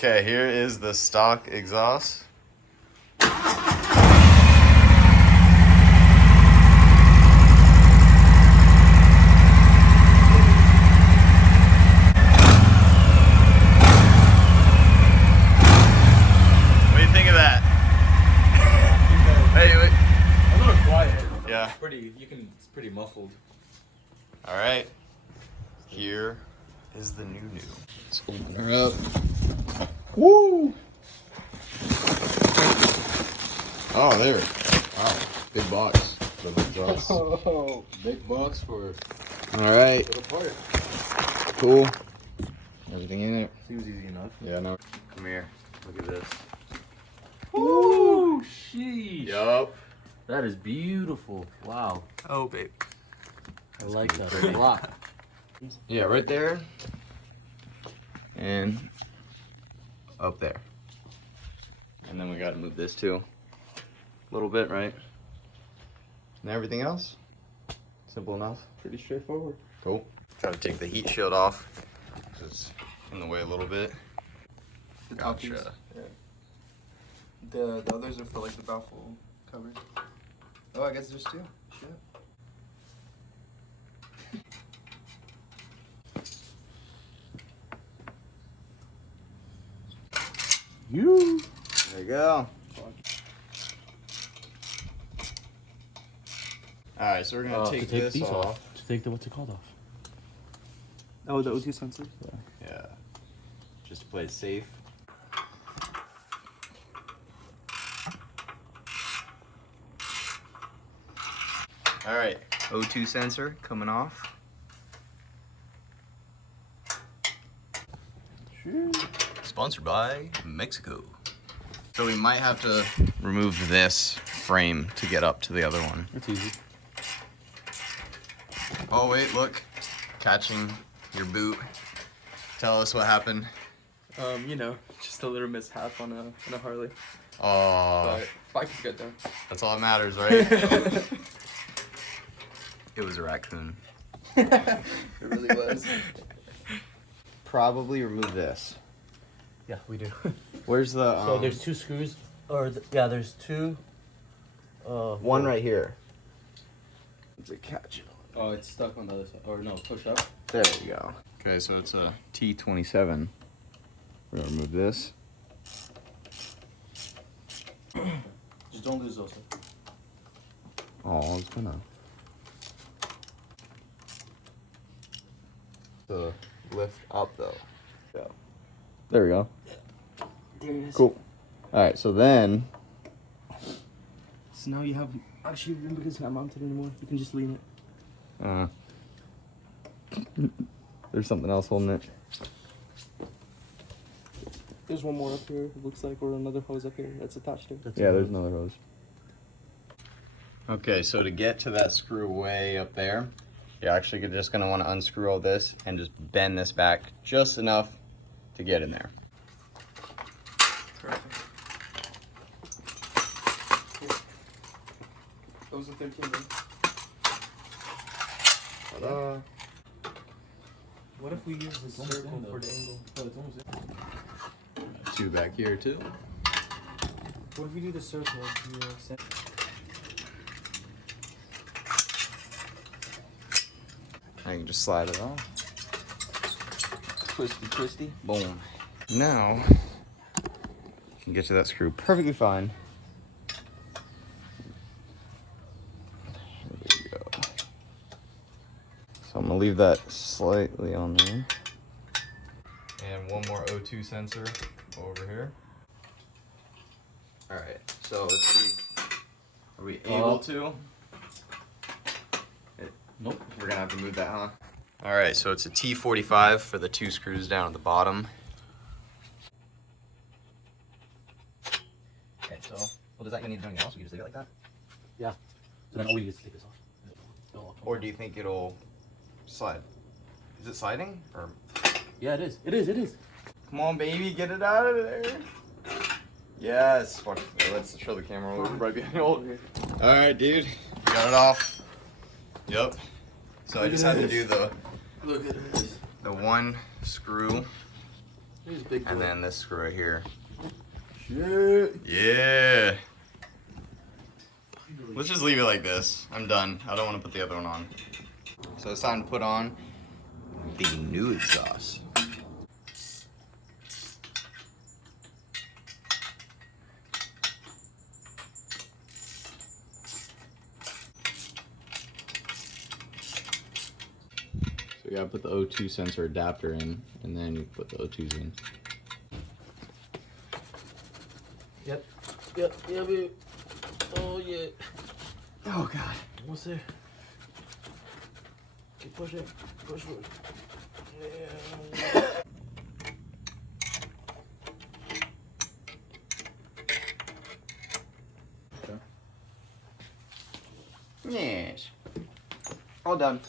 Okay, here is the stock exhaust. What do you think of that? Hey, wait. A little quiet. Yeah. It's pretty muffled. All right. Here is the new. Let's open her up. Woo! Oh, there. Wow, big box for the exhaust. Oh, big box for All right. little part. Cool. Everything in it. Seems easy enough. Yeah, no. Come here. Look at this. Woo! Sheesh. Yup. That is beautiful. Wow. Oh, babe. I like that a lot. Yeah, right there. And up there. And then we got to move this too. A little bit, right? And everything else? Simple enough. Pretty straightforward. Cool. Try to take the heat shield off. It's in the way a little bit. The top piece. Gotcha. Yeah. The others are for like the baffle cover. Oh, I guess there's two. Shit. There you go. Alright, so we're gonna take this these off. To take the, what's it called off? Oh, the O2 sensor? Yeah. Just to play it safe. Alright, O2 sensor coming off. Sponsored by Mexico. So we might have to remove this frame to get up to the other one. It's easy. Oh wait, look. Catching your boot. Tell us what happened. You know, just a little mishap on a Harley. Oh, But bike is good though. that's all that matters, right? It was a raccoon. It really was. Probably remove this. Yeah, we do. Where's the So there's two screws, or there's two. one right here. It's a catch. Oh, it's stuck on the other side. Or no, push up. There you go. Okay, so it's a T27. We're gonna remove this. Just don't lose those. Oh, I was gonna. The lift up though. Yeah. There we go. There it is. Cool. All right, so then. So now you have, actually, because it's not mounted anymore, you can just lean it. There's something else holding it. There's one more up here, it looks like, or another hose up here that's attached to it. Yeah, there's another hose. Okay, so to get to that screw way up there, you're actually just gonna want to unscrew all this and just bend this back just enough to get in there. Perfect. Those are 13 then. Ta-da. What if we use the circle for the angle? Two back here too. What if we do the circle? I can just slide it off. Twisty, twisty. Boom. Now, you can get to that screw perfectly fine. There you go. So I'm gonna leave that slightly on there. And one more O2 sensor over here. All right, so let's see. Are we able to? Nope. We're gonna have to move that, huh? All right, so it's a T45 for the two screws down at the bottom. Okay, so, well, does that need anything else? We can just leave it like that? Yeah. So then all we do is take this off. Or do you think it'll slide? Is it sliding? Or Yeah, it is. It is. It is. come on, baby, get it out of there. Yes. Fuck. Yeah, let's show the camera right behind you. All right, dude. Got it off. Yep. So I just had to do the Look at this. one screw Here's big boy. And then this screw right here. Shit. Yeah. Let's just leave it like this. I'm done. I don't want to put the other one on. So it's time to put on the new exhaust. So you gotta put the O2 sensor adapter in, and then you put the O2s in. Yep, baby. Oh, yeah. Oh god. Almost there. Keep pushing. Push forward. Yeah. Yes. All done.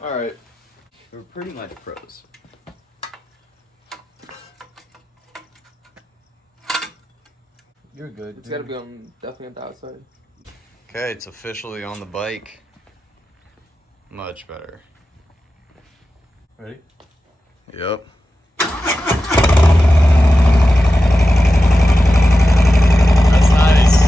Alright. We're pretty much pros. You're good. It's gotta be on, definitely on the outside. Okay, it's officially on the bike. Much better. Ready? Yep. That's nice.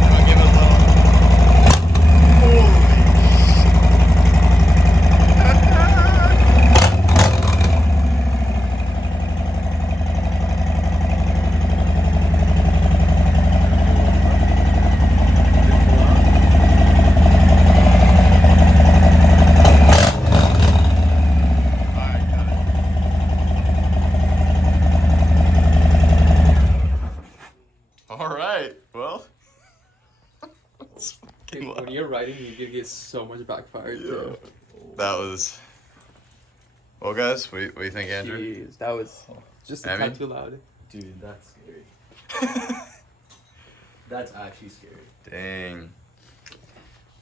I'll give it a little. Alright, got it. Alright, well. When you're riding, you can get so much backfire too. That was. Well, guys, what do you think, Andrew? Jeez, that was just a Emmy? tad too loud. Dude, that's scary. That's actually scary. Dang.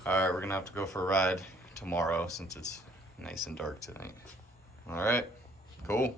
Alright, we're gonna have to go for a ride tomorrow since it's nice and dark tonight. Alright, cool.